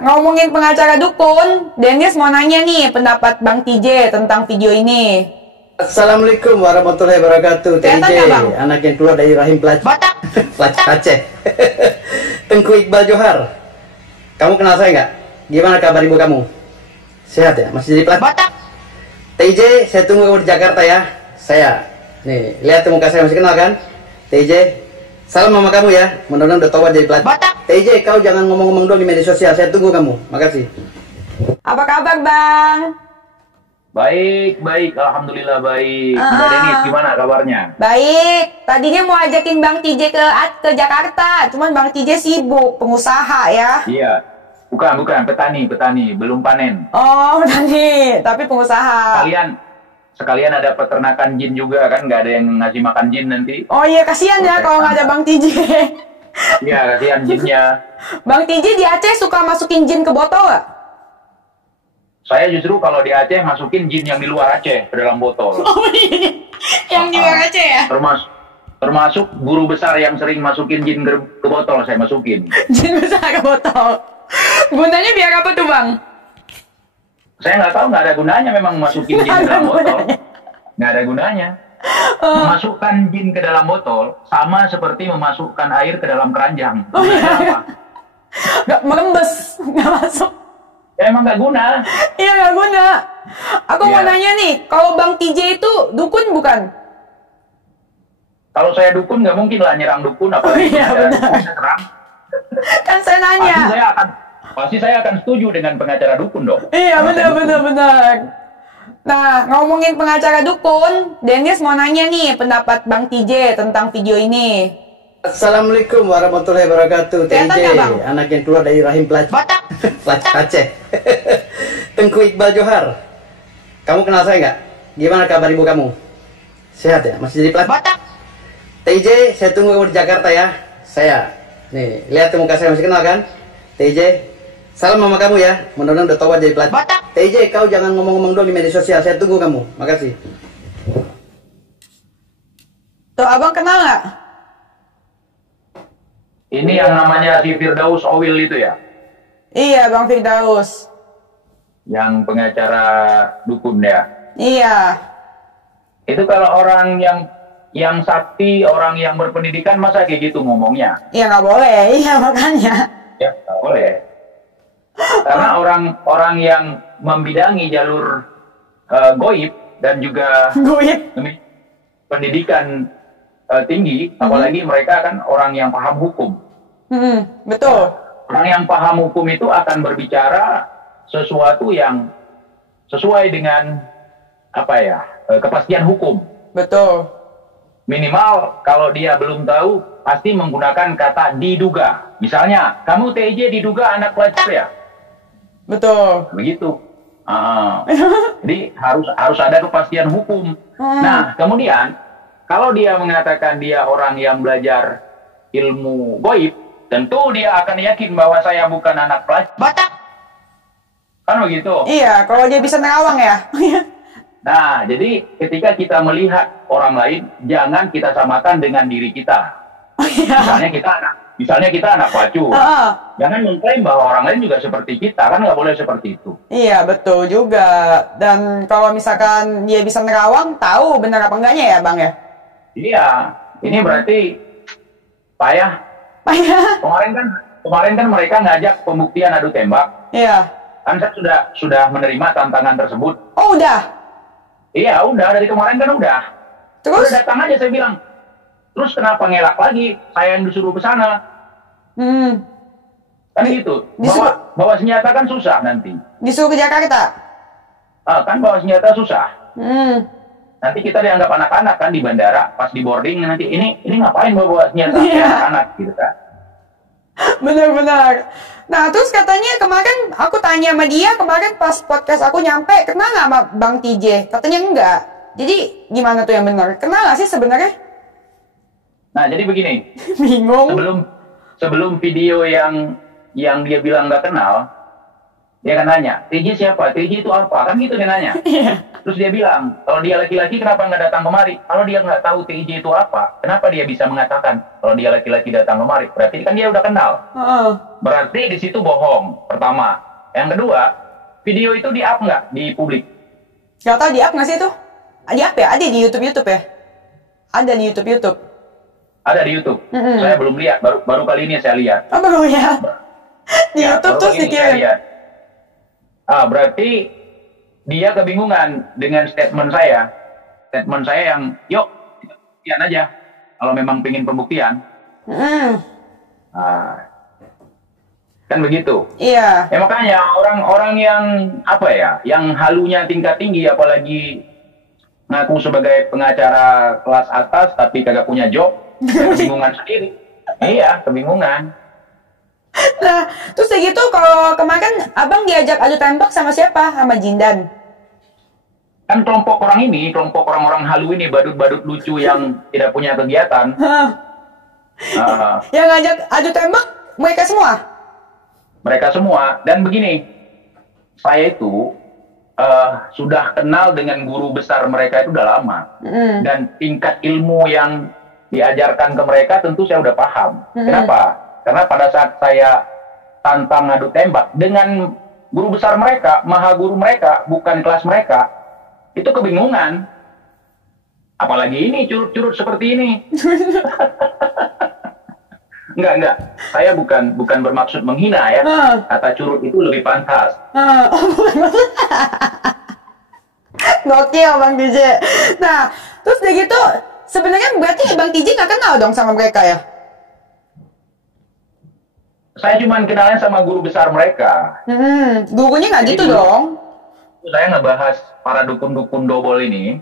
Ngomongin pengacara dukun, Dennis mau nanya nih pendapat Bang TJ tentang video ini. Assalamualaikum warahmatullahi wabarakatuh. TJ, anak yang keluar dari rahim pelacur Aceh. Tengku Iqbal Johar. Kamu kenal saya nggak? Gimana kabar ibu kamu? Sehat ya? Masih jadi pelacur? TJ, saya tunggu kamu di Jakarta ya. Saya. Nih, lihat muka saya, masih kenal kan? TJ, salam mama kamu ya. Mudah-mudahan udah tobat jadi pelacur. TJ, kau jangan ngomong-ngomong doang di media sosial. Saya tunggu kamu. Makasih. Apa kabar, Bang? Baik, alhamdulillah baik. Mbak Denis, gimana kabarnya? Baik. Tadinya mau ajakin Bang TJ ke Jakarta, cuman Bang TJ sibuk, pengusaha ya. Iya. Bukan, petani, belum panen. Oh, petani, tapi pengusaha. Sekalian ada peternakan jin juga kan, nggak ada yang ngasih makan jin nanti. Oh iya, kasihan ya kalau nggak ada Bang TJ. Iya, kasihan jinnya. Bang TJ di Aceh suka masukin jin ke botol nggak? Saya justru kalau di Aceh masukin jin yang di luar Aceh ke dalam botol. Oh iya, yang di luar Aceh ya? Termasuk guru besar yang sering masukin jin ke botol, saya masukin. Jin besar ke botol. Gunanya biar apa tuh, Bang? Saya nggak tahu, nggak ada gunanya memang masukin jin ke dalam botol. Nggak ada gunanya. Memasukkan jin ke dalam botol sama seperti memasukkan air ke dalam keranjang. Oh iya. Nggak merembes, nggak masuk. Ya, emang nggak guna. Iya, nggak guna. Aku mau nanya nih, kalau Bang TJ itu dukun bukan? Kalau saya dukun nggak mungkin lah nyerang dukun, apalagi nyerang. Kan saya nanya. Pasti saya akan setuju dengan pengacara dukun dong. Iya, benar. Nah, ngomongin pengacara dukun, Dennis mau nanya nih pendapat Bang TJ tentang video ini. Assalamualaikum warahmatullahi wabarakatuh. TJ, anak yang keluar dari rahim pelacur Aceh. Tengku Iqbal Johar. Kamu kenal saya nggak? Gimana kabar ibu kamu? Sehat ya? Masih jadi pelacur? TJ, saya tunggu kamu di Jakarta ya. Saya. Nih, lihat muka saya, masih kenal kan? TJ, salam mama kamu ya. Mudah-mudahan udah tobat jadi pelacur. TJ, kau jangan ngomong-ngomong doang di media sosial. Saya tunggu kamu. Makasih. Tuh, abang kenal nggak? Ini yang namanya si Firdaus Owil itu ya? Iya, Bang Firdaus. Yang pengacara dukun ya? Iya. Itu kalau orang yang sakti, orang yang berpendidikan, masa kayak gitu ngomongnya? Iya, nggak boleh. Iya, makanya. Ya, nggak boleh. Karena orang yang membidangi jalur goib dan juga pendidikan tinggi, apalagi mereka kan orang yang paham hukum. Betul. Orang yang paham hukum itu akan berbicara sesuatu yang sesuai dengan kepastian hukum. Betul. Minimal kalau dia belum tahu, pasti menggunakan kata diduga. Misalnya, kamu TJ diduga anak pelacur ya? Betul. Begitu. Jadi harus ada kepastian hukum. Nah, kemudian kalau dia mengatakan dia orang yang belajar ilmu goib, tentu dia akan yakin bahwa saya bukan anak pelacur. Kan begitu? Iya, kalau dia bisa nerawang ya. Nah, jadi ketika kita melihat orang lain, jangan kita samakan dengan diri kita. Misalnya kita anak pelacur. Jangan mengklaim bahwa orang lain juga seperti kita, kan nggak boleh seperti itu. Iya, betul juga. Dan kalau misalkan dia bisa nerawang, tahu benar apa enggaknya ya, Bang ya? Iya, ini berarti payah. Kemarin kan mereka ngajak pembuktian adu tembak. Iya. Kan saya sudah menerima tantangan tersebut. Oh, udah? Iya, udah. Dari kemarin kan udah. Terus? Udah datang aja, saya bilang. Terus kenapa ngelak lagi? Saya yang disuruh ke sana. Kan gitu. Bawa senjata kan susah nanti. Disuruh ke Jakarta? Kan bawa senjata susah. Nanti kita dianggap anak-anak kan di bandara, pas di boarding nanti ini ngapain bawa senjata anak-anak gitu kan. Benar. Nah, terus katanya kemarin aku tanya sama dia, kemarin pas podcast aku nyampe, kenal nggak sama Bang TJ? Katanya enggak. Jadi gimana tuh yang benar? Kenal nggak sih sebenarnya? Nah, jadi begini. Bingung. Sebelum video yang dia bilang nggak kenal, Dia kan nanya, TJ siapa? TJ itu apa? Kan gitu dia nanya. Terus dia bilang, kalau dia laki-laki kenapa nggak datang kemari? Kalau dia nggak tahu TJ itu apa, kenapa dia bisa mengatakan kalau dia laki-laki datang kemari? Berarti kan dia udah kenal. Berarti di situ bohong, pertama. Yang kedua, video itu di-up nggak di publik? Gak tau di-up nggak sih itu? Di-up ya? Ada di YouTube ya? Ada di YouTube. Ada di YouTube. Saya belum lihat, baru kali ini saya lihat. Oh, baru ya? Di YouTube terus dikirim. Berarti dia kebingungan dengan statement saya. Statement saya yang, yuk, pembuktian aja. Kalau memang pengen pembuktian. Kan begitu. Iya. Ya makanya orang-orang yang, yang halunya tingkat tinggi, apalagi ngaku sebagai pengacara kelas atas, tapi kagak punya job, kebingungan sendiri. Iya, kebingungan. Nah, terus kayak gitu kalau kemarin abang diajak adu tembak sama siapa? Sama Jindan. Kan kelompok orang-orang halu ini, badut-badut lucu yang tidak punya kegiatan. Yang ngajak adu tembak mereka semua? Mereka semua. Dan begini, saya itu sudah kenal dengan guru besar mereka itu udah lama. Dan tingkat ilmu yang diajarkan ke mereka tentu saya udah paham. Kenapa? Karena pada saat saya tantang adu tembak dengan guru besar mereka, maha guru mereka, bukan kelas mereka, itu kebingungan. Apalagi ini curut-curut seperti ini. Enggak. Saya bukan bermaksud menghina ya. Kata curut itu lebih pantas. Gokil Bang TJ. Nah, terus udah gitu, sebenarnya berarti Bang TJ nggak kenal dong sama mereka ya? Saya cuma kenalnya sama guru besar mereka. Gurunya nggak gitu dong? Saya ngebahas para dukun-dukun dobol ini.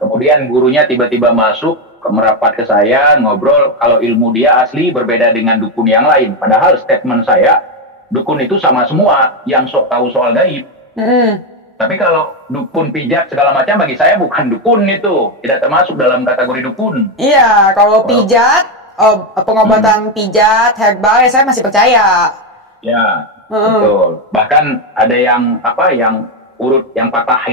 Kemudian gurunya tiba-tiba masuk, merapat ke saya, ngobrol kalau ilmu dia asli berbeda dengan dukun yang lain. Padahal statement saya, dukun itu sama semua yang sok tahu soal gaib. Tapi kalau dukun pijat segala macam bagi saya bukan dukun itu. Tidak termasuk dalam kategori dukun. Iya, kalau pijat, pengobatan pijat, herbal, ya saya masih percaya. Ya, betul. Bahkan ada yang yang urut yang patah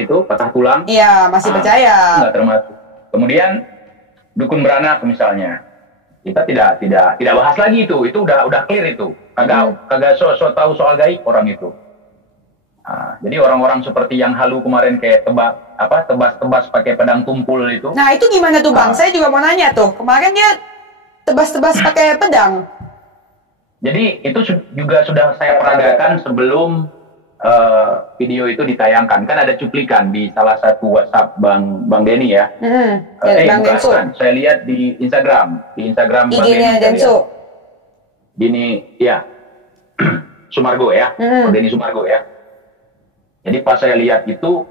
tulang. Iya, masih percaya. Enggak termasuk. Kemudian dukun beranak misalnya, kita tidak bahas lagi itu udah clear itu. Kagak so tahu soal gaib orang itu. Jadi orang-orang seperti yang halu kemarin kayak tebas pakai pedang tumpul itu. Nah, itu gimana tuh Bang? Saya juga mau nanya tuh. Kemarin dia tebas-tebas pakai pedang. Jadi itu juga sudah saya peragakan sebelum video itu ditayangkan. Kan ada cuplikan di salah satu WhatsApp Bang Denny ya. Bang Densu. Saya lihat di Instagram Bang IG-nya Densu. Gini, ya. Sumargo ya. Bang Denny Sumargo ya. Jadi pas saya lihat itu,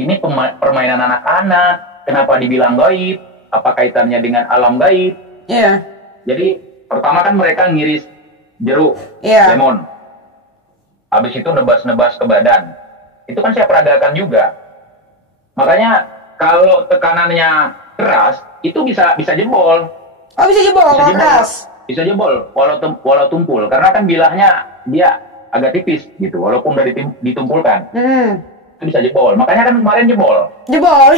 ini permainan anak-anak. Kenapa dibilang gaib? Apa kaitannya dengan alam gaib? Iya. Jadi pertama kan mereka ngiris jeruk, lemon. Habis itu nebas-nebas ke badan. Itu kan saya peragakan juga. Makanya kalau tekanannya keras, itu bisa jebol. Oh, bisa jebol kalau keras? Bisa jebol, walau tumpul. Karena kan bilahnya dia agak tipis gitu, walaupun udah ditumpulkan. Itu bisa jebol. Makanya kan kemarin jebol. Jebol.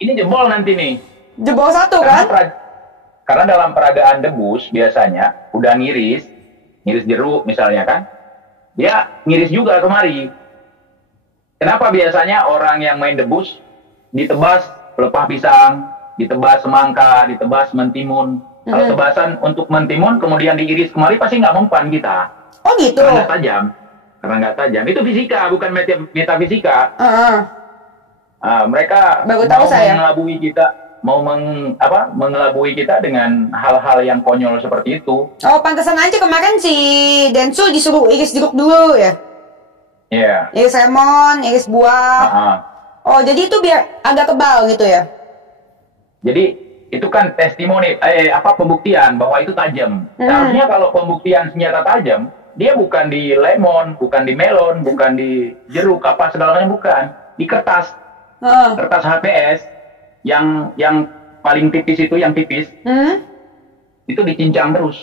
Ini jebol nanti nih. Jebol satu kan? Karena dalam peragaan debus biasanya udah ngiris jeruk misalnya kan, dia ngiris juga kemari. Kenapa biasanya orang yang main debus ditebas pelepah pisang, ditebas semangka, ditebas mentimun. Kalau tebasan untuk mentimun kemudian diiris kemari pasti nggak mempan kita. Oh gitu. Karena nggak tajam. Itu fisika bukan metafisika. Mereka baru tahu saya. Mengelabui kita, mengelabui kita dengan hal-hal yang konyol seperti itu. Oh, pantesan aja kemarin si Densu disuruh iris jeruk dulu ya? Iya. Iris lemon, iris buah. Oh, jadi itu biar agak kebal gitu ya? Jadi itu kan testimoni, pembuktian bahwa itu tajam. Seharusnya kalau pembuktian senjata tajam, dia bukan di lemon, bukan di melon, bukan di jeruk, segala macam bukan. Di kertas. Kertas HPS yang paling tipis itu, yang tipis, itu dicincang terus.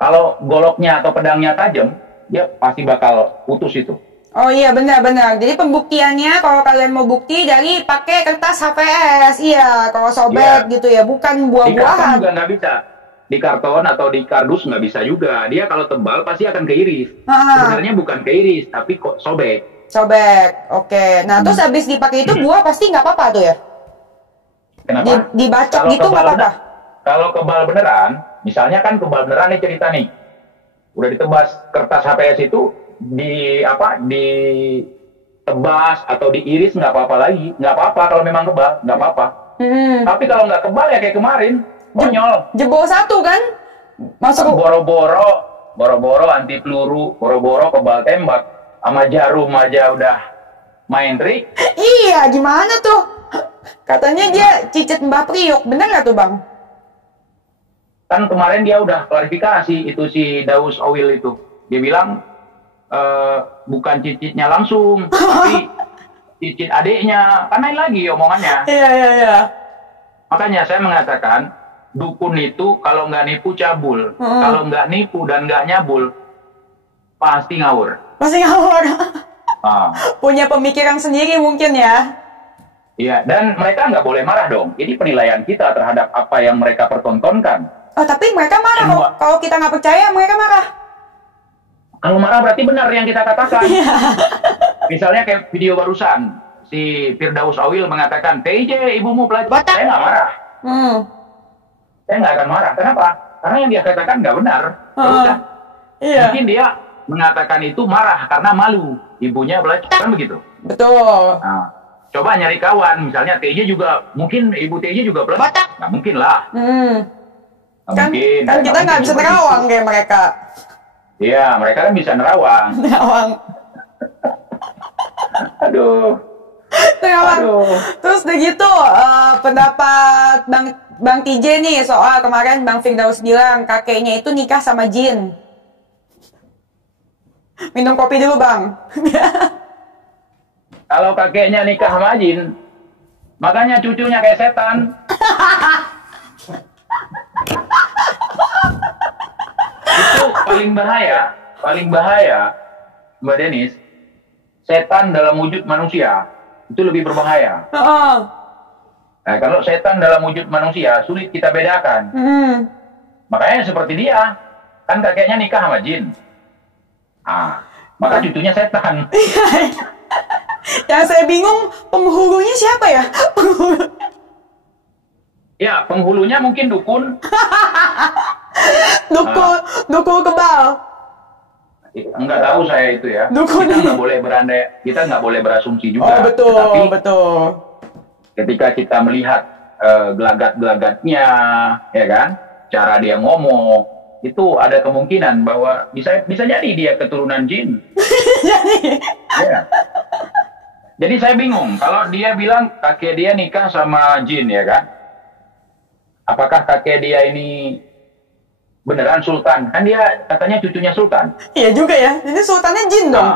Kalau goloknya atau pedangnya tajam, dia pasti bakal putus itu. Oh iya benar-benar. Jadi pembuktiannya kalau kalian mau bukti dari pakai kertas HVS, iya. Kalau sobek gitu ya, bukan Di karton buah-buahan. juga nggak bisa. Di karton atau di kardus nggak bisa juga. Dia kalau tebal pasti akan keiris. Sebenarnya bukan keiris, tapi kok sobek. Sobek, oke. Nah terus habis dipakai itu buah pasti nggak apa-apa tuh ya? Kenapa? Dibacok Kalau gitu nggak kebal apa-apa? Kalau kebal beneran, misalnya kan kebal beneran nih cerita nih, udah ditebas kertas HPS itu ditebas atau diiris nggak apa-apa lagi, nggak apa-apa kalau memang kebal, nggak apa-apa. Tapi kalau nggak kebal ya kayak kemarin, konyol. Jebol satu kan? Masuk Boro-boro anti peluru, boro-boro kebal tembak, sama jarum aja udah main trik. Iya, gimana tuh? Katanya dia cicit Mbah Priok, bener nggak tuh Bang? Kan kemarin dia udah klarifikasi itu si Daus Oil itu. Dia bilang bukan cicitnya langsung, tapi cicit adiknya. Kan lain lagi omongannya. Iya. Makanya saya mengatakan dukun itu kalau nggak nipu cabul, kalau nggak nipu dan nggak nyabul pasti ngawur. Pasti ngawur. Punya pemikiran sendiri mungkin ya. Iya, dan mereka nggak boleh marah dong. Ini penilaian kita terhadap apa yang mereka pertontonkan. Oh, tapi mereka marah. Kalau kita nggak percaya, mereka marah. Kalau marah berarti benar yang kita katakan. Misalnya kayak video barusan, si Firdaus Awil mengatakan, TJ ibumu pelacur. Saya nggak marah. Saya nggak akan marah. Kenapa? Karena yang dia katakan nggak benar. Iya. Mungkin dia mengatakan itu marah karena malu. Ibunya pelacur, kan begitu? Betul. Nah, coba nyari kawan. Misalnya TJ juga, mungkin ibu TJ juga pelacur. Nggak mungkin lah. Kan kita nggak bisa nerawang kayak mereka. Iya, mereka kan bisa nerawang. Nerawang. Aduh. Terus begitu pendapat Bang TJ nih soal kemarin Bang Firdaus bilang kakeknya itu nikah sama jin. Minum kopi dulu Bang. Kalau kakeknya nikah sama jin, makanya cucunya kayak setan. Itu paling bahaya, Mbak Denis. Setan dalam wujud manusia itu lebih berbahaya. Nah, kalau setan dalam wujud manusia sulit kita bedakan. Makanya seperti dia, kan kakeknya nikah sama jin. Maka cucunya setan. Yang saya bingung, penghulunya siapa ya? Ya, penghulunya mungkin dukun. Dukun kebal. Enggak tahu saya itu ya. Dukun. Kita nggak boleh berasumsi juga. Oh, betul, tetapi betul. Ketika kita melihat gelagat-gelagatnya, ya kan, cara dia ngomong, itu ada kemungkinan bahwa bisa jadi dia keturunan jin. Ya. Jadi saya bingung kalau dia bilang kakek dia nikah sama jin, ya kan? Apakah kakek dia ini beneran sultan? Kan dia katanya cucunya sultan. Iya juga ya. Ini sultannya jin dong.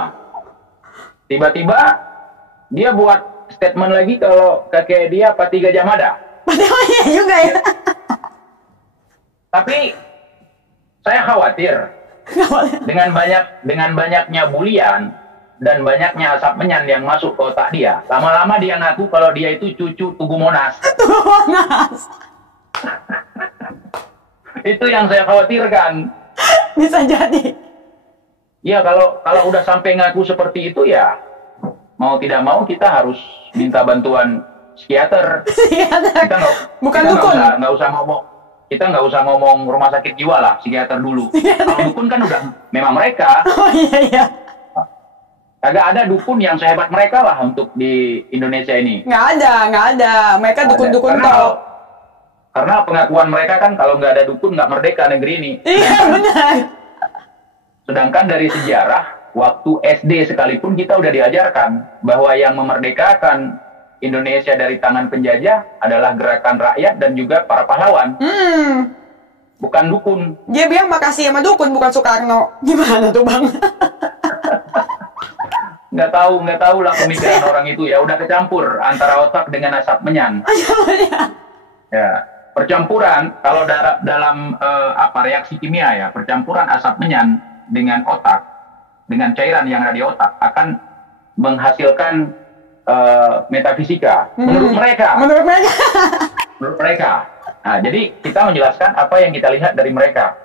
Tiba-tiba dia buat statement lagi kalau kakek dia Pati Gajah Mada. Iya juga ya. Tapi saya khawatir dengan banyaknya bulian dan banyaknya asap menyan yang masuk ke otak dia. Lama-lama dia ngaku kalau dia itu cucu Tugu Monas. Tugu Monas. Itu yang saya khawatirkan. Bisa jadi. Ya kalau udah sampai ngaku seperti itu ya mau tidak mau kita harus minta bantuan psikiater. Kita bukan dukun. Kita nggak usah ngomong rumah sakit jiwa lah, psikiater dulu. Kalau dukun kan udah memang mereka. Oh iya. Kagak ada dukun yang sehebat mereka lah untuk di Indonesia ini. Nggak ada. Mereka dukun-dukun tau. Karena pengakuan mereka kan kalau nggak ada dukun nggak merdeka negeri ini. Iya benar. Sedangkan dari sejarah, waktu SD sekalipun kita udah diajarkan bahwa yang memerdekakan Indonesia dari tangan penjajah adalah gerakan rakyat dan juga para pahlawan. Bukan dukun. Dia bilang makasih sama dukun, bukan Soekarno. Gimana tuh Bang? Nggak tahu lah pemikiran orang itu ya. Udah kecampur antara otak dengan asap menyan. Ya, percampuran kalau dalam reaksi kimia ya, percampuran asap menyan dengan otak dengan cairan yang ada di otak akan menghasilkan metafisika. Menurut mereka. Menurut mereka. Menurut mereka. Nah, jadi kita menjelaskan apa yang kita lihat dari mereka.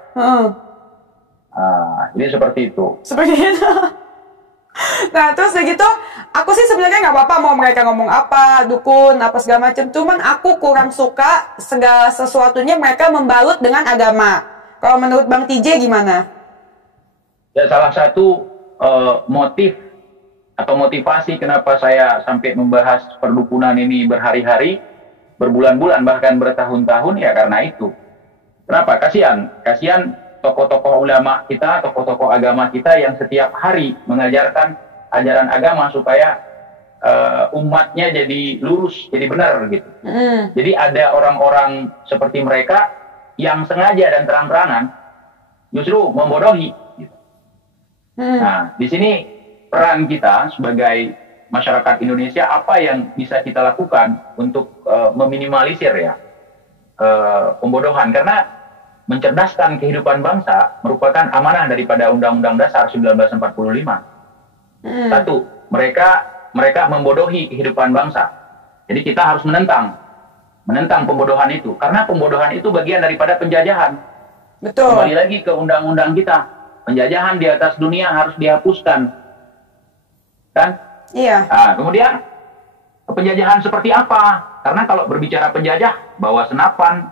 Jadi seperti itu. Seperti itu. Nah, terus begitu, aku sih sebenarnya nggak apa-apa mau mereka ngomong apa, dukun, apa segala macam. Cuman aku kurang suka segala sesuatunya mereka membalut dengan agama. Kalau menurut Bang TJ gimana? Ya, salah satu motif atau motivasi kenapa saya sampai membahas perdukunan ini berhari-hari, berbulan-bulan, bahkan bertahun-tahun, ya karena itu. Kenapa? Kasihan tokoh-tokoh ulama kita, tokoh-tokoh agama kita yang setiap hari mengajarkan ajaran agama supaya umatnya jadi lurus, jadi benar gitu. Jadi ada orang-orang seperti mereka yang sengaja dan terang-terangan justru membodohi. Gitu. Nah, di sini peran kita sebagai masyarakat Indonesia, apa yang bisa kita lakukan untuk meminimalisir ya pembodohan, karena mencerdaskan kehidupan bangsa merupakan amanah daripada Undang-Undang Dasar 1945. Satu, mereka membodohi kehidupan bangsa. Jadi kita harus menentang pembodohan itu, karena pembodohan itu bagian daripada penjajahan. Betul. Kembali lagi ke undang-undang kita, penjajahan di atas dunia harus dihapuskan, kan? Iya. Nah, kemudian penjajahan seperti apa? Karena kalau berbicara penjajah, bawa senapan,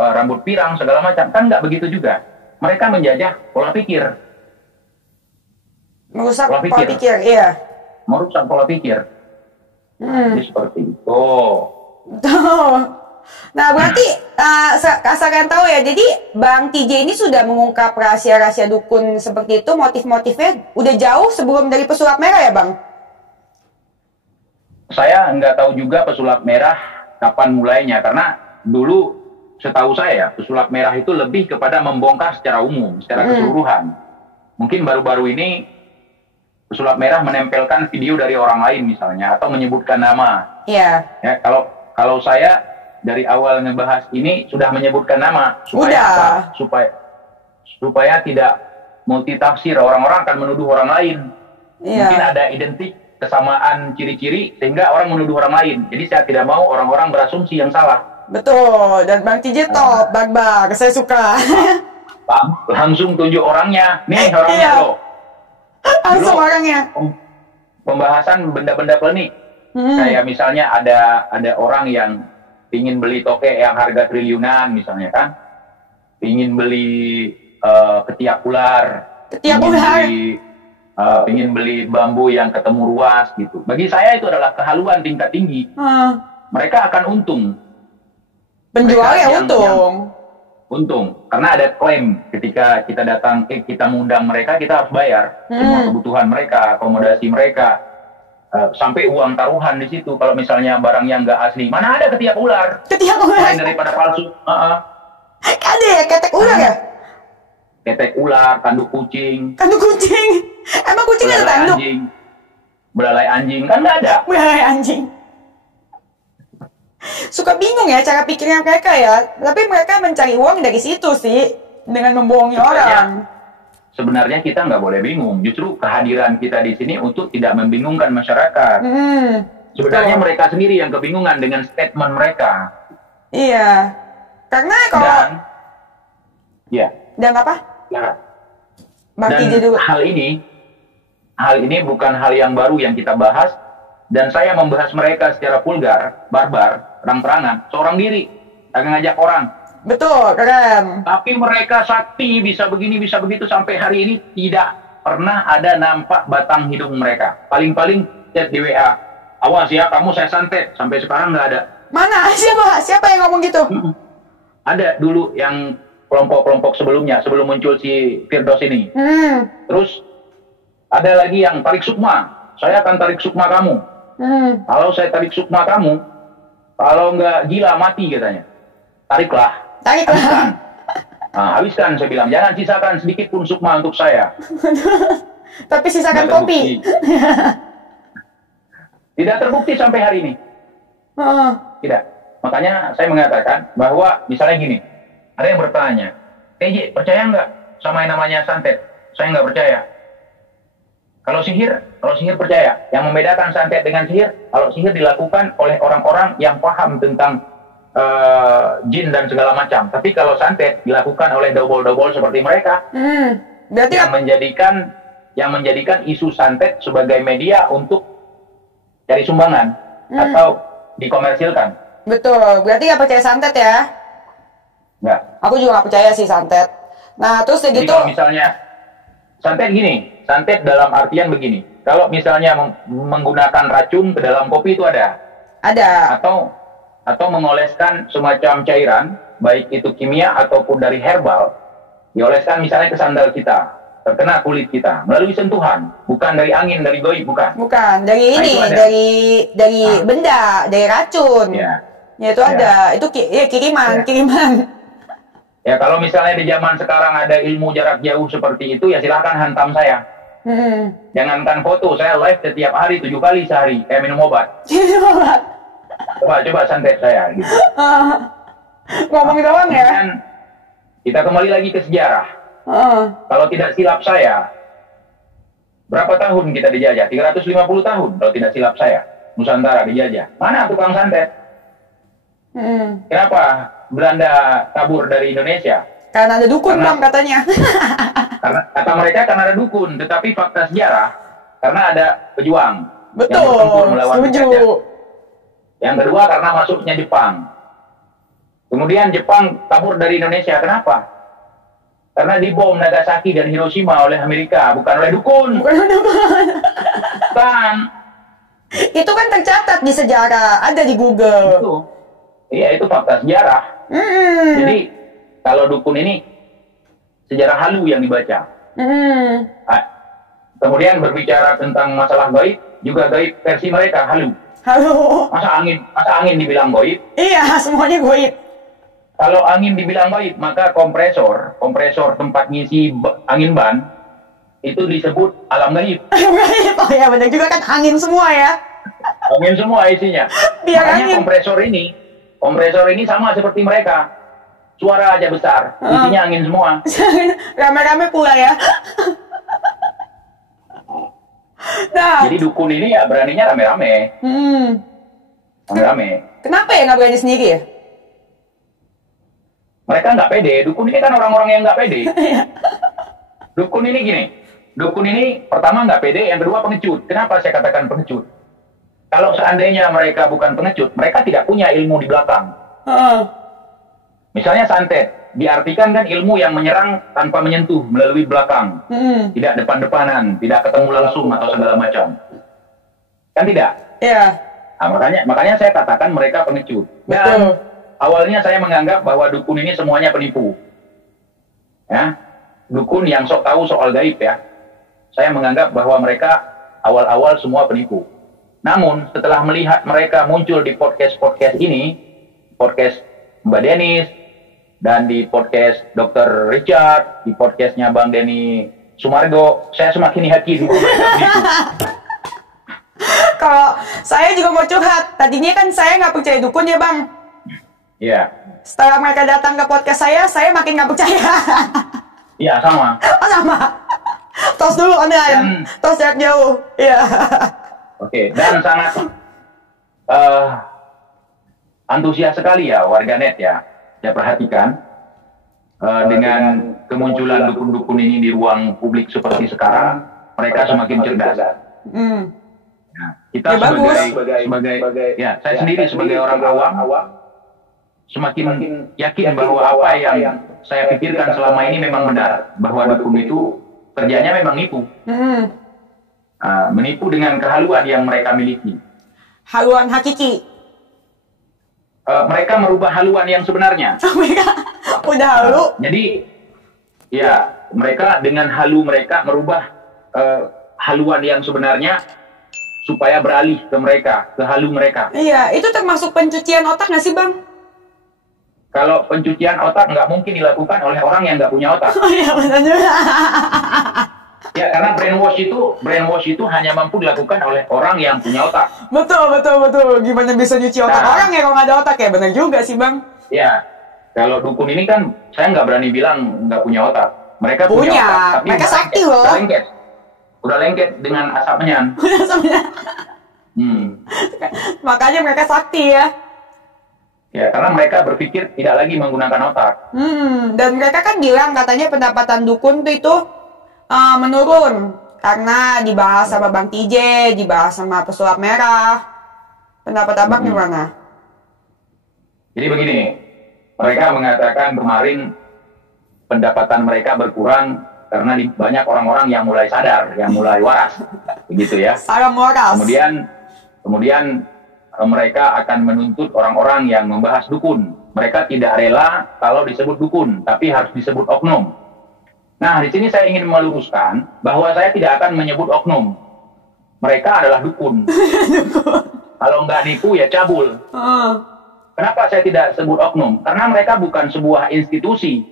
rambut pirang, segala macam, kan nggak begitu juga. Mereka menjajah pola pikir. Merusak pola pikir, iya. Merusak pola pikir. Jadi seperti itu. Nah, berarti asal kalian tahu ya, jadi Bang TJ ini sudah mengungkap rahasia-rahasia dukun seperti itu, motif-motifnya udah jauh sebelum dari pesulap merah ya, Bang? Saya nggak tahu juga pesulap merah kapan mulainya, karena dulu setahu saya, pesulap merah itu lebih kepada membongkar secara umum, secara keseluruhan. Mungkin baru-baru ini pesulap merah menempelkan video dari orang lain misalnya, atau menyebutkan nama. Iya. Ya, kalau saya dari awal ngebahas ini sudah menyebutkan nama, supaya apa? Supaya tidak multitafsir, orang-orang akan menuduh orang lain. Iya. Mungkin ada identik kesamaan ciri-ciri sehingga orang menuduh orang lain. Jadi saya tidak mau orang-orang berasumsi yang salah. Betul, dan Bang TJ top, bag-bag, saya suka. Langsung tunjuk orangnya, nih orangnya loh. Langsung orangnya. Pembahasan benda-benda klinik. Kayak misalnya ada orang yang ingin beli toke yang harga triliunan misalnya kan. Ingin beli ketiak ular. Ingin beli bambu yang ketemu ruas gitu. Bagi saya itu adalah kehaluan tingkat tinggi. Mereka akan untung. Penjualnya untung, karena ada klaim ketika kita datang, kita mengundang mereka, kita harus bayar semua kebutuhan mereka, akomodasi mereka, sampai uang taruhan di situ. Kalau misalnya barangnya nggak asli, mana ada ketiak ular? Ketiak ular. Lain daripada palsu. Ada ya ketek ular ya? Ketek ular, tanduk kucing. Tanduk kucing? Emang kucing ada tanduk? Belalai anjing, kan nggak ada. Belalai anjing. Suka bingung ya cara pikirnya mereka ya, tapi mereka mencari uang dari situ sih, dengan membohongi orang. Sebenarnya kita nggak boleh bingung, justru kehadiran kita di sini untuk tidak membingungkan masyarakat. Sebenarnya mereka sendiri yang kebingungan dengan statement mereka. Iya, karena kalau... Dan apa? Dan hal ini bukan hal yang baru yang kita bahas, dan saya membahas mereka secara vulgar, barbar, terang-terangan, seorang diri, akan ngajak orang. Betul, keren. Tapi mereka sakti, bisa begini, bisa begitu, sampai hari ini tidak pernah ada nampak batang hidung mereka. Paling-paling chat di WA, awas ya, kamu saya santet, sampai sekarang nggak ada. Mana? Siapa yang ngomong gitu? Ada dulu yang kelompok-kelompok sebelumnya, sebelum muncul si Firdaus ini. Terus ada lagi yang tarik sukma, saya akan tarik sukma kamu. Kalau saya tarik sukma kamu, kalau nggak gila mati katanya. Tariklah. Habiskan. Habiskan, saya bilang. Jangan sisakan sedikit pun sukma untuk saya. Tapi sisakan kopi. Tidak terbukti sampai hari ini. Tidak. Makanya saya mengatakan bahwa misalnya gini, ada yang bertanya, TJ percaya nggak sama yang namanya santet? Saya nggak percaya. Kalau sihir percaya. Yang membedakan santet dengan sihir, kalau sihir dilakukan oleh orang-orang yang paham tentang jin dan segala macam. Tapi kalau santet dilakukan oleh dobol-dobol seperti mereka, berarti yang menjadikan isu santet sebagai media untuk cari sumbangan atau dikomersilkan. Betul. Berarti nggak percaya santet ya? Nggak. Aku juga nggak percaya sih santet. Nah, terus Jadi gitu. kalau misalnya santet gini, santet dalam artian begini. Kalau misalnya menggunakan racun ke dalam kopi itu ada. Atau mengoleskan semacam cairan, baik itu kimia ataupun dari herbal, dioleskan misalnya ke sandal kita, terkena kulit kita melalui sentuhan, bukan dari angin, dari goib, bukan. Bukan dari ini, dari benda, dari racun. Ya itu ada, itu kiriman. Ya kalau misalnya di zaman sekarang ada ilmu jarak jauh seperti itu, ya silahkan hantam saya. Jangankan foto, saya live setiap hari 7 kali sehari, kayak minum obat. Coba santet saya gitu. Ngomong doang ya. Dan kita kembali lagi ke sejarah. Kalau tidak silap saya, berapa tahun kita dijajah? 350 tahun kalau tidak silap saya. Nusantara dijajah. Mana tukang santet? Kenapa Belanda kabur dari Indonesia? Karena ada dukun, Bang, katanya. Karena kata mereka karena ada dukun, tetapi fakta sejarah karena ada pejuang. Betul, yang bertempur melawan setuju. penjajah. Yang kedua karena masuknya Jepang. Kemudian Jepang kabur dari Indonesia. Kenapa? Karena dibom Nagasaki dan Hiroshima oleh Amerika, bukan oleh dukun. Bukan. Itu kan tercatat di sejarah, ada di Google. Iya, itu fakta sejarah. Jadi kalau dukun ini sejarah halu yang dibaca. Kemudian berbicara tentang masalah gaib, juga gaib versi mereka halu. Masa angin dibilang gaib? Iya, semuanya gaib. Kalau angin dibilang gaib, maka kompresor tempat ngisi angin ban itu disebut alam gaib. Oh ya, benar juga kan, angin semua ya. Angin semua isinya. Makanya kompresor ini sama seperti mereka. Suara aja besar, isinya angin semua. Rame-rame pula ya. Nah. Jadi dukun ini ya beraninya rame-rame. Rame-rame. Kenapa ya nggak berani sendiri ya? Mereka nggak pede. Dukun ini kan orang-orang yang nggak pede. Dukun ini gini. Dukun ini pertama nggak pede, yang kedua pengecut. Kenapa saya katakan pengecut? Kalau seandainya mereka bukan pengecut, mereka tidak punya ilmu di belakang. Misalnya santet, diartikan kan ilmu yang menyerang tanpa menyentuh melalui belakang. Tidak depan-depanan, tidak ketemu langsung atau segala macam. Kan tidak? Iya. Nah, makanya saya katakan mereka pengecut. Dan awalnya saya menganggap bahwa dukun ini semuanya penipu. Ya, dukun yang sok tahu soal gaib ya. Saya menganggap bahwa mereka awal-awal semua penipu. Namun setelah melihat mereka muncul di podcast ini, podcast Mbak Denis, dan di podcast Dr. Richard, di podcastnya Bang Denny Sumargo, saya semakin yakin. Kalau saya juga mau curhat, tadinya kan saya nggak percaya dukun ya Bang. Iya. Setelah mereka datang ke podcast saya makin nggak percaya. Iya, sama. Oh, sama. Tos dulu online, tos jarak jauh. Iya. Oke, dan sangat antusias sekali ya warganet ya. Saya perhatikan dengan kemunculan dukun-dukun ini di ruang publik seperti sekarang, mereka semakin cerdas. Nah, kita sebagai saya sendiri sebagai orang awam semakin yakin bahwa apa yang saya pikirkan selama ini memang benar, bahwa dukun itu kerjanya memang nipu. Menipu dengan kehaluan yang mereka miliki. Haluan hakiki. Mereka merubah haluan yang sebenarnya. Mereka udah halu. Jadi, ya mereka dengan halu mereka merubah haluan yang sebenarnya supaya beralih ke mereka, ke halu mereka. Iya, itu termasuk pencucian otak nggak sih Bang? Kalau pencucian otak nggak mungkin dilakukan oleh orang yang nggak punya otak. Oh iya, benar juga. Ya, karena brainwash itu hanya mampu dilakukan oleh orang yang punya otak. Betul. Gimana bisa nyuci otak orang ya kalau nggak ada otak ya? Benar juga sih Bang. Ya, kalau dukun ini kan saya nggak berani bilang nggak punya otak. Mereka punya otak, tapi mereka sakti loh. udah lengket dengan asapnya. Makanya mereka sakti ya. Ya, karena mereka berpikir tidak lagi menggunakan otak. Dan mereka kan bilang katanya pendapatan dukun tuh itu menurun karena dibahas sama Bang TJ, dibahas sama pesulap merah. Pendapat abang gimana? Jadi begini, mereka mengatakan kemarin pendapatan mereka berkurang karena banyak orang-orang yang mulai sadar, yang mulai waras, begitu ya. Salam waras. Kemudian mereka akan menuntut orang-orang yang membahas dukun. Mereka tidak rela kalau disebut dukun, tapi harus disebut oknum. Nah, di sini saya ingin meluruskan bahwa saya tidak akan menyebut oknum. Mereka adalah dukun. Kalau nggak nipu ya cabul. Kenapa saya tidak sebut oknum? Karena mereka bukan sebuah institusi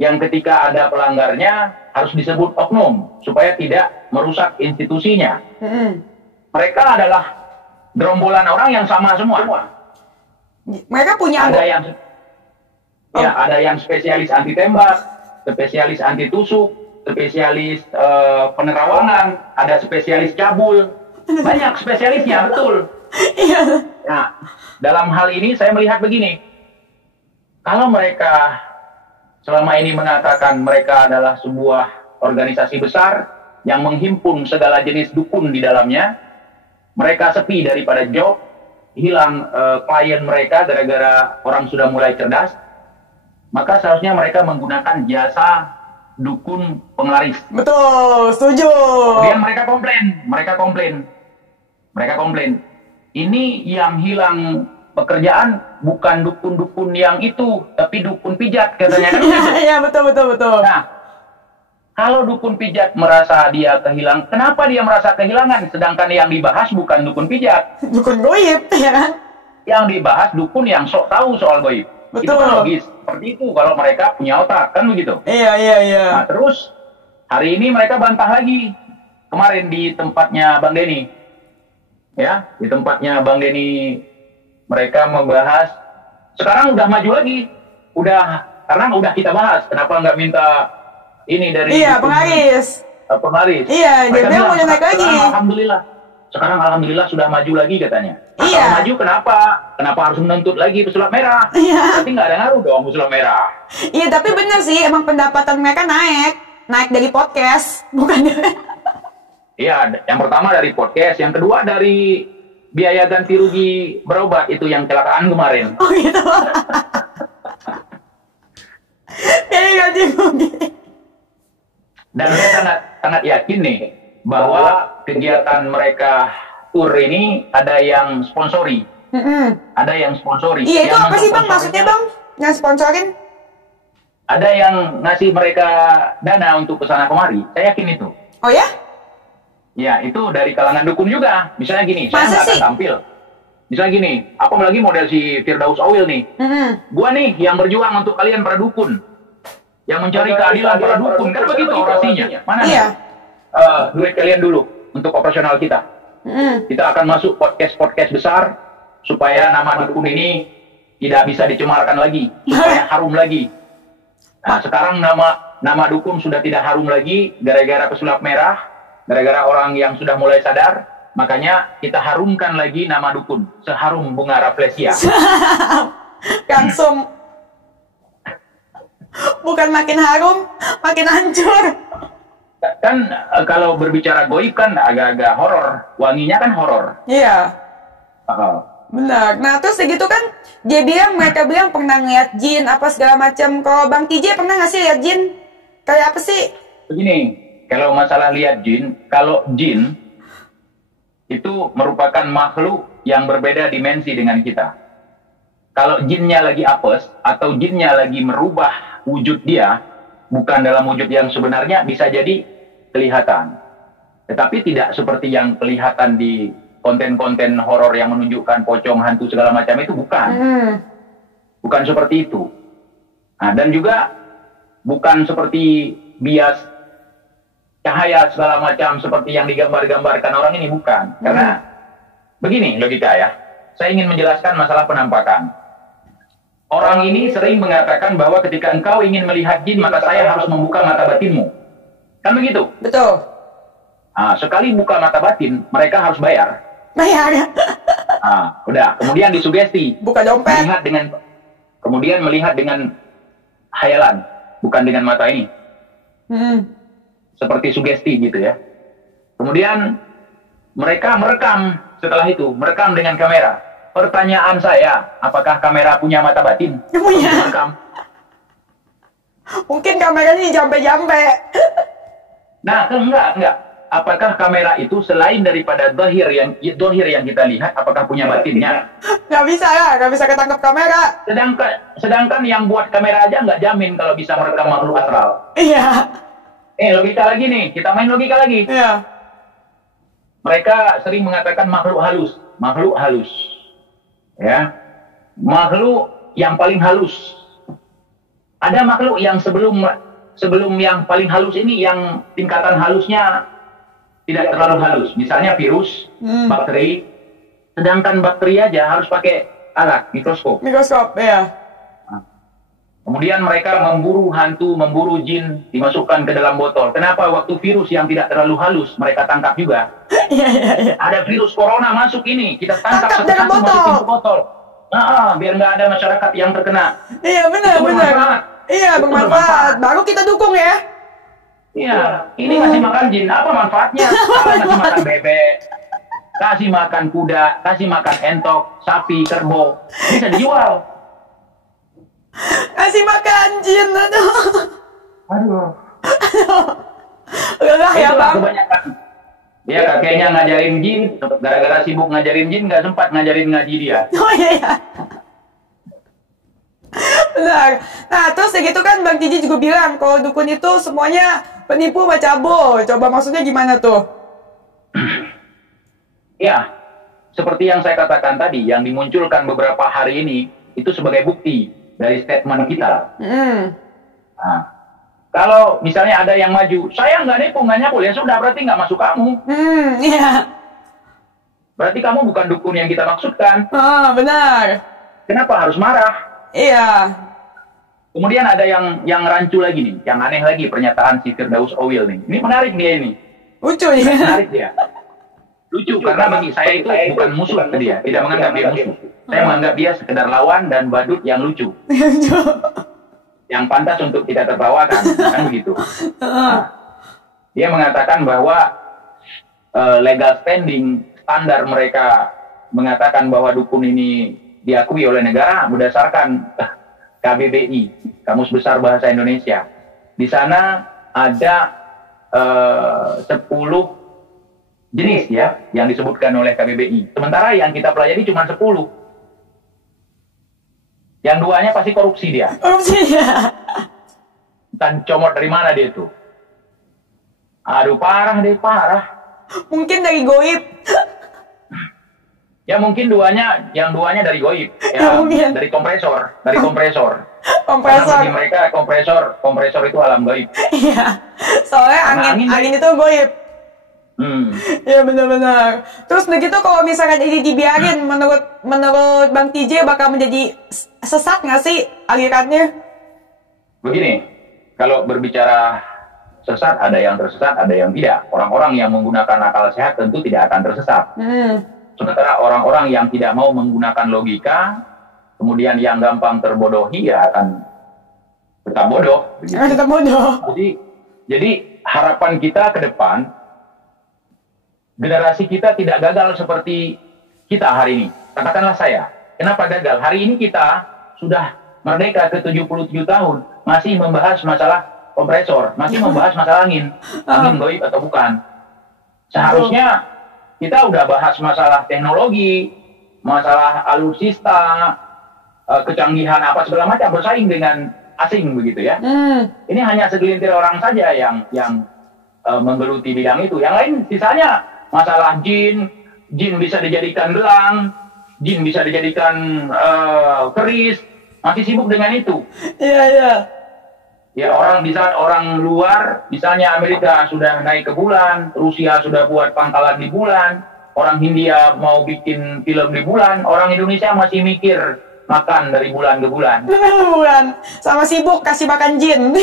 yang ketika ada pelanggarnya harus disebut oknum supaya tidak merusak institusinya. Mereka adalah gerombolan orang yang sama semua. Mereka punya ada yang spesialis anti tembak, spesialis anti tusuk, spesialis penerawangan, ada spesialis cabul, banyak spesialisnya, betul. Nah, dalam hal ini saya melihat begini, kalau mereka selama ini mengatakan mereka adalah sebuah organisasi besar yang menghimpun segala jenis dukun di dalamnya, mereka sepi daripada job, hilang klien mereka gara-gara orang sudah mulai cerdas, maka seharusnya mereka menggunakan jasa dukun penglaris. Betul, setuju. Kemudian mereka komplain. Ini yang hilang pekerjaan bukan dukun-dukun yang itu, tapi dukun pijat katanya kan. Iya, betul. Nah, kalau dukun pijat merasa dia kehilangan, kenapa dia merasa kehilangan? Sedangkan yang dibahas bukan dukun pijat. Dukun goib, ya kan? Yang dibahas dukun yang sok tahu soal goib. Betul. Itu kan logis. Seperti itu kalau mereka punya otak, kan begitu? Iya. Nah, terus hari ini mereka bantah lagi. Kemarin di tempatnya Bang Denny. Ya, di tempatnya Bang Denny mereka membahas. Sekarang udah maju lagi. Karena udah kita bahas. Kenapa nggak minta ini dari penglaris. Iya, dia bilang mau naik lagi. Sekarang alhamdulillah sudah maju lagi katanya. Iya. Kalau maju kenapa? Kenapa harus menuntut lagi pesulap merah? Iya. Berarti nggak ada ngaruh dong pesulap merah. Iya, tapi bener sih, emang pendapatan mereka naik dari podcast, bukan dari... Iya, yang pertama dari podcast, yang kedua dari biaya ganti rugi berobat itu yang kecelakaan kemarin. Oh gitu. Biaya ganti rugi. Dan saya sangat yakin nih bahwa kegiatan mereka tour ini ada yang sponsori. Ada yang sponsori. Iya, itu apa sih Bang? Maksudnya Bang? Yang sponsorin? Ada yang ngasih mereka dana untuk kesana kemari. Saya yakin itu. Oh ya? Ya, itu dari kalangan dukun juga. Misalnya gini, saya nggak akan tampil. Misalnya gini, apalagi model si Firdaus Awil nih. Gua nih yang berjuang untuk kalian para dukun. Yang mencari keadilan para dukun. Kan begitu orasinya. Mana nih? Duit kalian dulu untuk operasional kita. Kita akan masuk podcast besar supaya nama dukun ini tidak bisa dicemarkan lagi, supaya harum lagi. Nah, sekarang nama dukun sudah tidak harum lagi gara-gara pesulap merah. Gara-gara orang yang sudah mulai sadar, makanya kita harumkan lagi nama dukun. Seharum bunga Rafflesia. Langsung. Bukan makin harum, makin hancur. Kan kalau berbicara goib kan agak-agak horor. Wanginya kan horor. Iya. Benar. Nah, terus segitu kan, mereka bilang pernah ngeliat jin, apa segala macam. Kalau Bang TJ pernah nggak sih lihat jin? Kayak apa sih? Begini. Kalau masalah lihat jin, kalau jin itu merupakan makhluk yang berbeda dimensi dengan kita. Kalau jinnya lagi apes atau jinnya lagi merubah wujud dia, bukan dalam wujud yang sebenarnya, bisa jadi kelihatan. Tetapi tidak seperti yang kelihatan di konten-konten horor yang menunjukkan pocong, hantu, segala macam itu, bukan. Bukan seperti itu. Nah, dan juga bukan seperti bias cahaya segala macam seperti yang digambar-gambarkan orang ini, bukan. Karena begini logika ya, saya ingin menjelaskan masalah penampakan. Orang ini sering mengatakan bahwa ketika engkau ingin melihat jin, maka saya harus membuka mata batinmu. Kan begitu? Betul. Sekali buka mata batin, mereka harus bayar. Bayar. Udah. Kemudian disugesti. Buka dompet. Kemudian melihat dengan hayalan, bukan dengan mata ini. Seperti sugesti gitu ya. Kemudian mereka merekam setelah itu, merekam dengan kamera. Pertanyaan saya, apakah kamera punya mata batin? Punya. Merekam. Mungkin kameranya jampe-jampe. Nah, enggak. Apakah kamera itu selain daripada dohir yang kita lihat, apakah punya batinnya? Nggak bisa ya, nggak bisa ketangkap kamera. Sedangkan yang buat kamera aja nggak jamin kalau bisa merekam makhluk astral. Iya. Logika lagi nih, kita main logika lagi. Iya. Mereka sering mengatakan makhluk halus. Ya, makhluk yang paling halus. Ada makhluk yang sebelum yang paling halus ini, yang tingkatan halusnya tidak terlalu halus. Misalnya virus, bakteri. Sedangkan bakteri aja harus pakai alat, mikroskop. Mikroskop, ya. Kemudian mereka memburu hantu, memburu jin, dimasukkan ke dalam botol. Kenapa waktu virus yang tidak terlalu halus, mereka tangkap juga? Iya. Ada virus corona masuk ini, kita tangkap dalam satu-satu, botol. masukin ke botol. Biar nggak ada masyarakat yang terkena. Iya, benar. Iya, bermanfaat. Baru kita dukung ya. Iya, ini kasih makan jin, apa manfaatnya? Kasih makan bebek, kasih makan kuda, kasih makan entok, sapi, kerbau, bisa dijual. Kasih makan jin, Aduh. Lelah ya, Bang. Kebanyakan. Dia kakeknya ngajarin jin, gara-gara sibuk ngajarin jin, nggak sempat ngajarin ngaji dia. Oh iya. Benar. Nah, terus segitu kan Bang Tiji juga bilang kalau dukun itu semuanya penipu macabo. Coba maksudnya gimana tuh? Ya, seperti yang saya katakan tadi, yang dimunculkan beberapa hari ini itu sebagai bukti dari statement kita. Nah, kalau misalnya ada yang maju, saya nggak nipu, nggak nyapul, ya sudah, berarti nggak masuk kamu. Iya. Berarti kamu bukan dukun yang kita maksudkan. Benar. Kenapa harus marah? Iya. Kemudian ada yang rancu lagi nih, yang aneh lagi pernyataan si Firdaus Owil nih. Ini menarik dia ini. Lucu ya. Menarik dia. Lucu karena bagi saya itu bukan musuh ke dia, tidak menganggap dia musuh. Saya menganggap dia sekedar lawan dan badut yang lucu. Yang pantas untuk kita tertawakan, kan begitu. Nah, dia mengatakan bahwa legal standar mereka mengatakan bahwa dukun ini diakui oleh negara berdasarkan KBBI, Kamus Besar Bahasa Indonesia. Di sana ada 10 jenis ya yang disebutkan oleh KBBI. Sementara yang kita pelajari cuma 10. Yang duanya pasti korupsi dia. Korupsi ya. Dan comot dari mana dia itu? Aduh, parah deh, parah. Mungkin dari goib. Ya mungkin yang duanya dari goib, ya, dari kompresor. Karena bagi mereka kompresor itu alam goib. Iya, soalnya angin itu goib. Iya benar-benar. Terus begitu kalau misalkan ini dibiarin, menurut Bang TJ bakal menjadi sesat nggak sih alirannya? Begini, kalau berbicara sesat, ada yang tersesat, ada yang tidak. Orang-orang yang menggunakan akal sehat tentu tidak akan tersesat. Sementara orang-orang yang tidak mau menggunakan logika, kemudian yang gampang terbodohi, ya akan tetap bodoh. Tetap bodoh. Jadi harapan kita ke depan, generasi kita tidak gagal seperti kita hari ini. Katakanlah saya, kenapa gagal? Hari ini kita sudah merdeka ke 77 tahun, masih membahas masalah kompresor, masih membahas masalah angin goib atau bukan. Seharusnya kita udah bahas masalah teknologi, masalah alutsista, kecanggihan apa segala macam, bersaing dengan asing begitu ya. Ini hanya segelintir orang saja yang menggeluti bidang itu. Yang lain sisanya masalah jin bisa dijadikan gelang, jin bisa dijadikan keris, masih sibuk dengan itu. Iya. Ya, di saat orang luar, misalnya Amerika sudah naik ke bulan, Rusia sudah buat pangkalan di bulan, orang Hindia mau bikin film di bulan, orang Indonesia masih mikir makan dari bulan ke bulan. Bulan, sama sibuk kasih makan jin.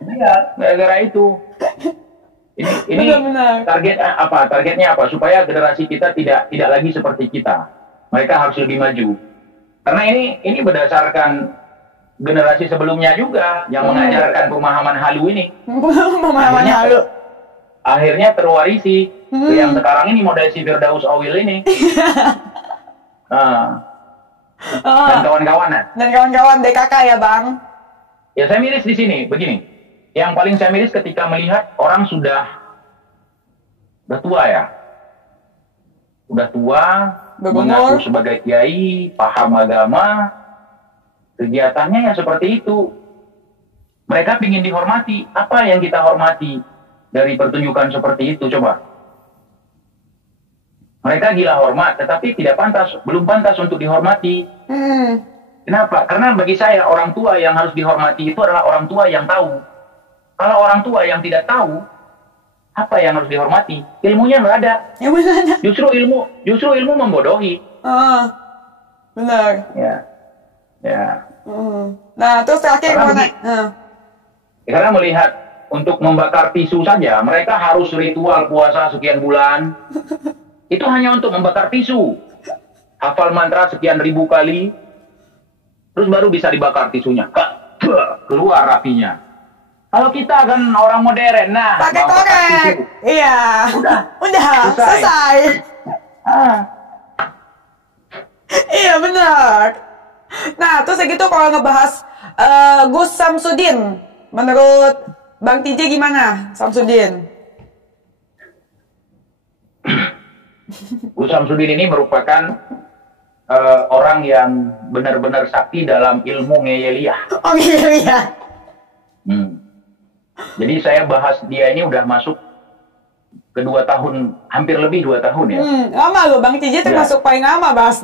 Iya, gara-gara itu. Ini targetnya apa? Targetnya apa? Supaya generasi kita tidak lagi seperti kita. Mereka harus lebih maju. Karena ini berdasarkan generasi sebelumnya juga yang mengajarkan pemahaman halu ini. Pemahaman halu. Akhirnya terwarisi ke yang sekarang ini model si Firdaus Awil ini. Dan kawan-kawan. Dan kawan-kawan DKK ya Bang. Ya saya miris di sini, begini. Yang paling saya miris ketika melihat orang sudah tua ya. Udah tua, mengaku sebagai kiai, paham agama, kegiatannya ya seperti itu. Mereka ingin dihormati. Apa yang kita hormati dari pertunjukan seperti itu, coba? Mereka gila hormat, tetapi tidak pantas, belum pantas untuk dihormati. Kenapa? Karena bagi saya orang tua yang harus dihormati itu adalah orang tua yang tahu. Kalau orang tua yang tidak tahu, apa yang harus dihormati? Ilmunya nggak ada. Justru ilmu membodohi. Benar. Ya. Nah, terus terakhir gimana? Karena melihat untuk membakar tisu saja, mereka harus ritual puasa sekian bulan. Itu hanya untuk membakar tisu. Hafal mantra sekian ribu kali, terus baru bisa dibakar tisunya. Keluar apinya. Kalau kita kan orang modern, nah pakai korek. Iya. Udah selesai. Iya benar. Nah, terus gitu kalau ngebahas Gus Samsudin, menurut Bang TJ gimana Samsudin? Gus Samsudin ini merupakan orang yang benar-benar sakti dalam ilmu ngeyeliyah. Oh ngeyeliyah. Jadi saya bahas dia ini udah masuk ke 2 tahun, hampir lebih 2 tahun ya. Lama loh, Bang TJ termasuk paling lama bahas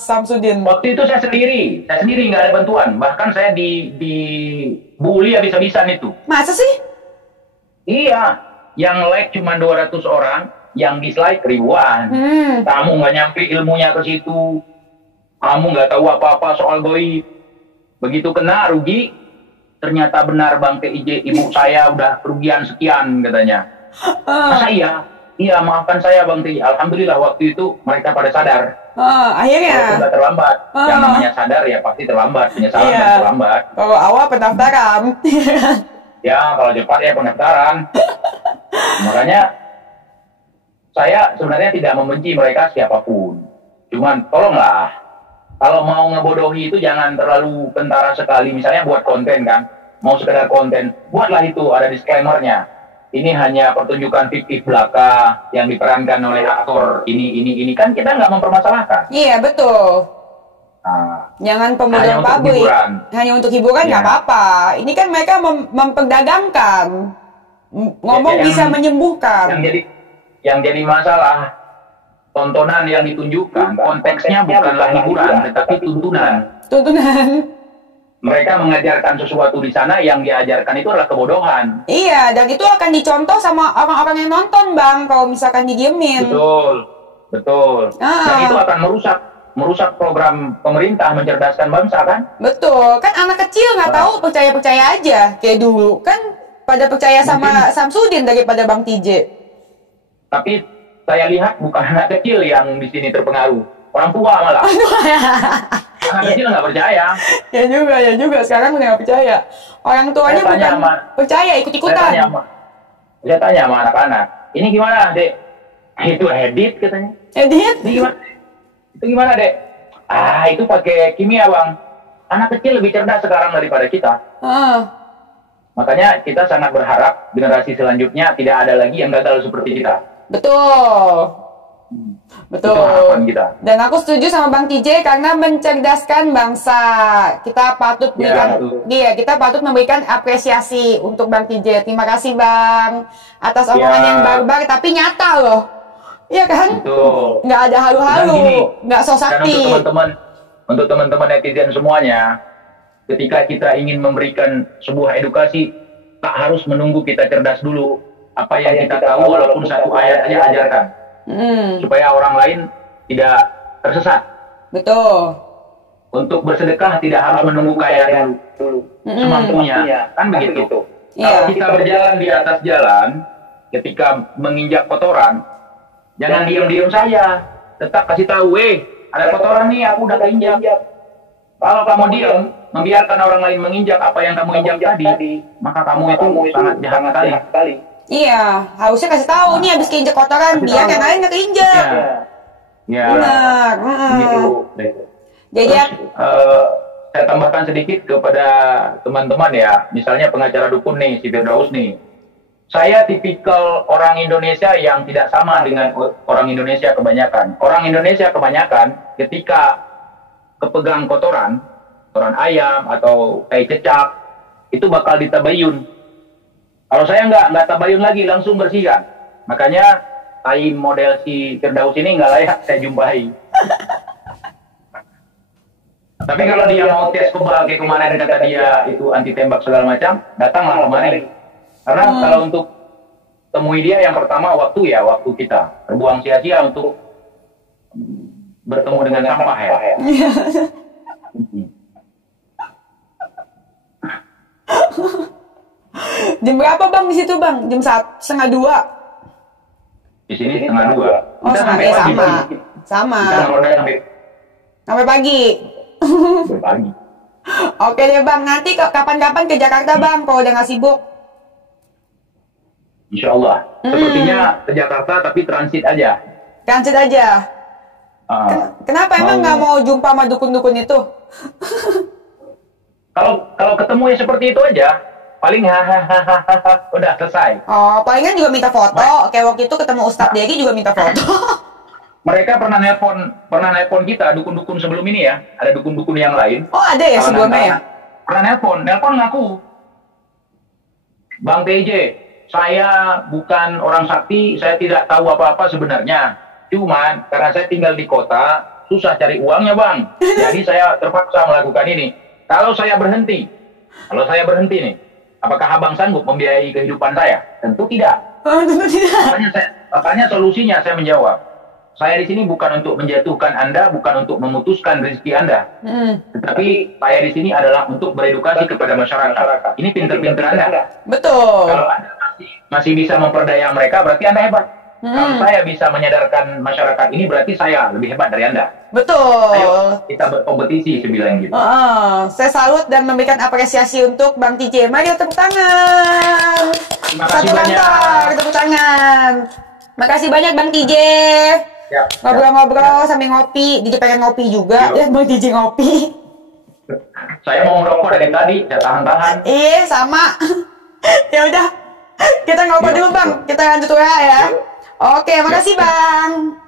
Samsudin. Waktu itu saya sendiri nggak ada bantuan. Bahkan saya dibully habis-habisan itu. Masa sih? Iya, yang like cuma 200 orang, yang dislike ribuan. Kamu nggak nyampe ilmunya ke situ. Kamu nggak tahu apa-apa soal goib. Begitu kena rugi, ternyata benar Bang TJ, ibu saya udah kerugian sekian katanya. Masa iya? Iya, maafkan saya Bang TJ. Alhamdulillah waktu itu mereka pada sadar. Akhirnya? Kalau sudah terlambat. Yang namanya sadar ya pasti terlambat. Penyesalan dan terlambat. Kalau awal pendaftaran. Ya, kalau cepat ya pendaftaran. Makanya saya sebenarnya tidak membenci mereka siapapun. Cuman tolonglah, kalau mau ngebodohi itu jangan terlalu kentara sekali. Misalnya buat konten kan, mau sekedar konten, buatlah itu ada disclaimer-nya. Ini hanya pertunjukan fiktif belaka yang diperankan oleh aktor ini kan kita nggak mempermasalahkan. Iya betul. Nah, jangan pemuda pabrik. Hanya untuk hiburan nggak apa-apa. Ini kan mereka memperdagangkan. Ngomong bisa menyembuhkan. Yang jadi masalah tontonan yang ditunjukkan, konteksnya bukanlah hiburan, tetapi tuntunan. Mereka mengajarkan sesuatu di sana yang diajarkan itu adalah kebodohan. Iya, dan itu akan dicontoh sama orang-orang yang nonton, Bang, kalau misalkan didiemin. Betul. Dan itu akan merusak program pemerintah mencerdaskan bangsa, kan? Betul. Kan anak kecil nggak tahu, percaya-percaya aja. Kayak dulu. Kan pada percaya sama Samsudin daripada Bang TJ. Tapi saya lihat bukan anak kecil yang di sini terpengaruh. Orang tua malah. Anak kecil nggak percaya. Ya juga. Sekarang udah nggak percaya. Orang tuanya bukan percaya, ikut-ikutan. Saya tanya sama anak-anak, ini gimana, Dek? Itu edit katanya. Edit? Itu gimana, Dek? Itu pakai kimia, Bang. Anak kecil lebih cerdas sekarang daripada kita. Makanya kita sangat berharap generasi selanjutnya tidak ada lagi yang gagal seperti kita. Betul. Kita. Dan aku setuju sama Bang TJ karena mencerdaskan bangsa. Kita patut kita patut memberikan apresiasi untuk Bang TJ. Terima kasih Bang atas omongan yang barbar tapi nyata loh. Iya kan? Betul. Nggak ada halu-halu, nggak sok sakti. Untuk teman-teman netizen semuanya, ketika kita ingin memberikan sebuah edukasi, tak harus menunggu kita cerdas dulu. Apa yang kita tahu walaupun satu ayat aja ajarkan. Supaya orang lain tidak tersesat. Betul. Untuk bersedekah tidak harus menunggu kaya dulu. Semampunya. Kan begitu. Kalau kita berjalan di atas jalan, ketika menginjak kotoran, jangan diam-diam saja. Tetap kasih tahu, ada kotoran nih, aku udah keinjak. Kalau kamu diam, membiarkan orang lain menginjak apa yang kamu injak tadi, maka kamu itu sangat jahat sekali. Iya, harusnya kasih tahu nih habis keinjak kotoran, biar yang lain nggak keinjak. Ya. Benar. Jadi saya tambahkan sedikit kepada teman-teman ya, misalnya pengacara dukun nih, si Firdaus nih. Saya tipikal orang Indonesia yang tidak sama dengan orang Indonesia kebanyakan. Orang Indonesia kebanyakan ketika kepegang kotoran ayam atau tai cecak, itu bakal ditabayun. Kalau saya nggak tabayun lagi, langsung bersihkan. Makanya tai model si Firdaus ini nggak layak saya jumpai. Tapi kalau dia mau tes kebal kayak kemarin kata dia itu anti tembak segala macam, datanglah kemarin. Karena kalau untuk temui dia yang pertama waktu kita terbuang sia-sia untuk bertemu dengan sampah ya. Jam berapa bang di situ bang? Jam 1:30. Di sini 1:30. Oh, sama. Sampai pagi. Pagi. Oke deh bang, nanti kapan-kapan ke Jakarta bang, kalau udah nggak sibuk. Insya Allah. Sepertinya ke Jakarta tapi transit aja. Transit aja. Kenapa emang nggak mau jumpa sama dukun-dukun itu? Kalau ketemu ya seperti itu aja, paling hahaha udah selesai. Oh, palingan juga minta foto. Kayak waktu itu ketemu Ustadz Dedi juga minta foto. Mereka pernah nelpon kita, dukun-dukun sebelum ini ya. Ada dukun-dukun yang lain. Oh, ada ya sebelumnya ya? Pernah nelpon ngaku. Bang TJ, saya bukan orang sakti, saya tidak tahu apa-apa sebenarnya. Cuman karena saya tinggal di kota, susah cari uangnya bang. Jadi saya terpaksa melakukan ini. Kalau saya berhenti nih, apakah abang sanggup membiayai kehidupan saya? Tentu tidak. Tentu tidak. Makanya solusinya saya menjawab. Saya di sini bukan untuk menjatuhkan Anda, bukan untuk memutuskan rezeki Anda. Tetapi saya di sini adalah untuk beredukasi kepada masyarakat. Ini pinter-pinter Anda. Betul. Kalau Anda masih bisa memperdaya mereka, berarti Anda hebat. Kalau saya bisa menyadarkan masyarakat ini, berarti saya lebih hebat dari Anda. Betul. Ayo kita berkompetisi, saya bilang gitu. Saya salut dan memberikan apresiasi untuk Bang TJ. Mari tepuk tangan. Terima kasih banyak. Tepuk tangan. Makasih banyak Bang TJ. Ngobrol-ngobrol sambil ngopi. DJ pengen ngopi juga. Lihat Bang TJ ngopi. Saya mau ngerokok dari tadi, saya tahan-tahan. Iya, sama. Ya udah. Kita ngobrol dulu Bang. Kita lanjut WA ya. Oke, makasih Bang.